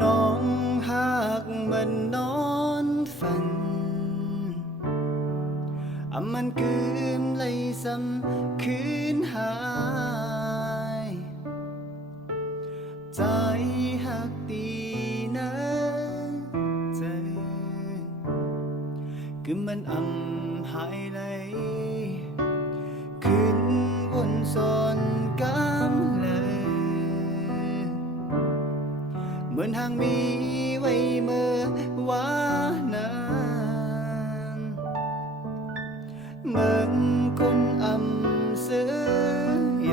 น้องหากมันนอนฝันมันคืมเลยซ้ำคืนหายใจหักตีนะเจอคือมันหายเลยขึ้นวนซ้อนกำเลยเหมือนทางมีไว้เมื่อวานนั้นเหมือนคนเสือ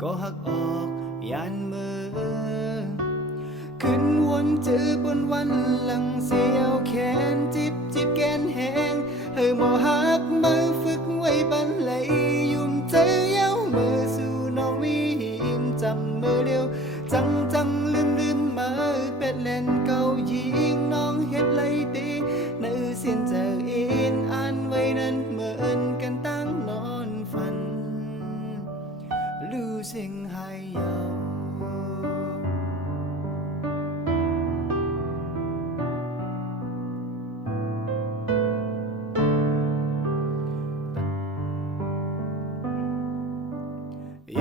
ก็หักออกยันมือขึ้นวนเจอบนวันหลังเสียวแขนจิบแกนแหงให้หมอหักมือฝึกไว้บันเลยยุ่มเธอเย้ามือสู่น้องมีหินจำมือเดียวจังลืมมาเป็ดเล่นเก่ายิงน้องเฮ็ดเลยดีในเสียนเจออินอ่านไว้นั้นเหมือนกันตั้งนอนฝันรู้สิ่งหายยาว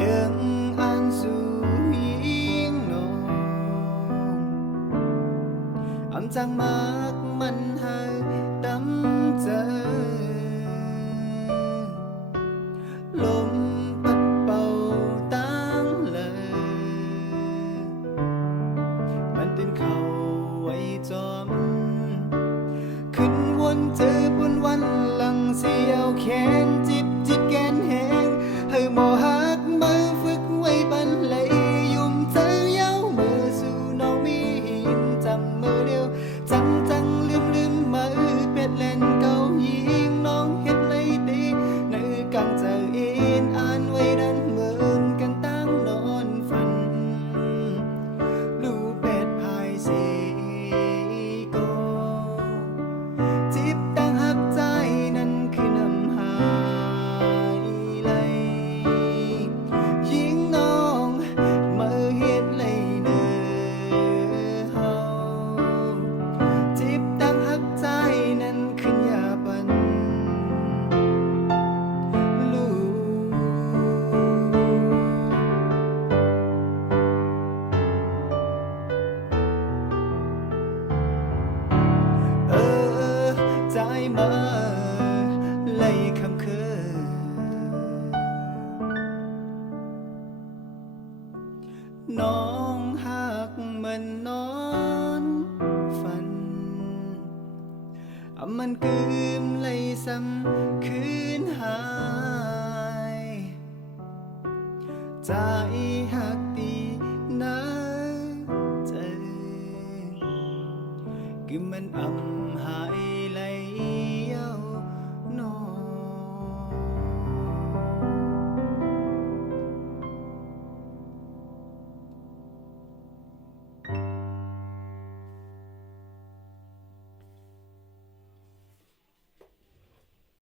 ยังอ่านสู่ยิงน้องจังมากมันหายดำเจอลมพัดเป่าตั้งเลยมันตื่นเข้าไว้จอมขึ้นวนเจอบนวันหลังเสียวแขนจิบแกนแหงให้หมอหักมือฝึกไว้บันเลยยุ่มเธอเย้ามือสู่น้องมีหินจำมือเดียวจังลืมมือเป็ดเล่นเก่ายิงน้องเฮ็ดเลยดีในกังเจออินอ่านไว้นั้นเหมือนกันตั้งนอนฝันลูกเป็ดพายสีโกจิบตั้งหักใจนั้นคือน้ำหายเลยยิงน้องมือเฮ็ดเลยเด้อเฮาจิบตั้งหักใจนั้นขึ้นยาปันลูเออใจมาเลยคำคืนน้องหักมันนอนฝันมันคืมเลยซ้ำคืนหายใจหักตีนะเจอคือมัน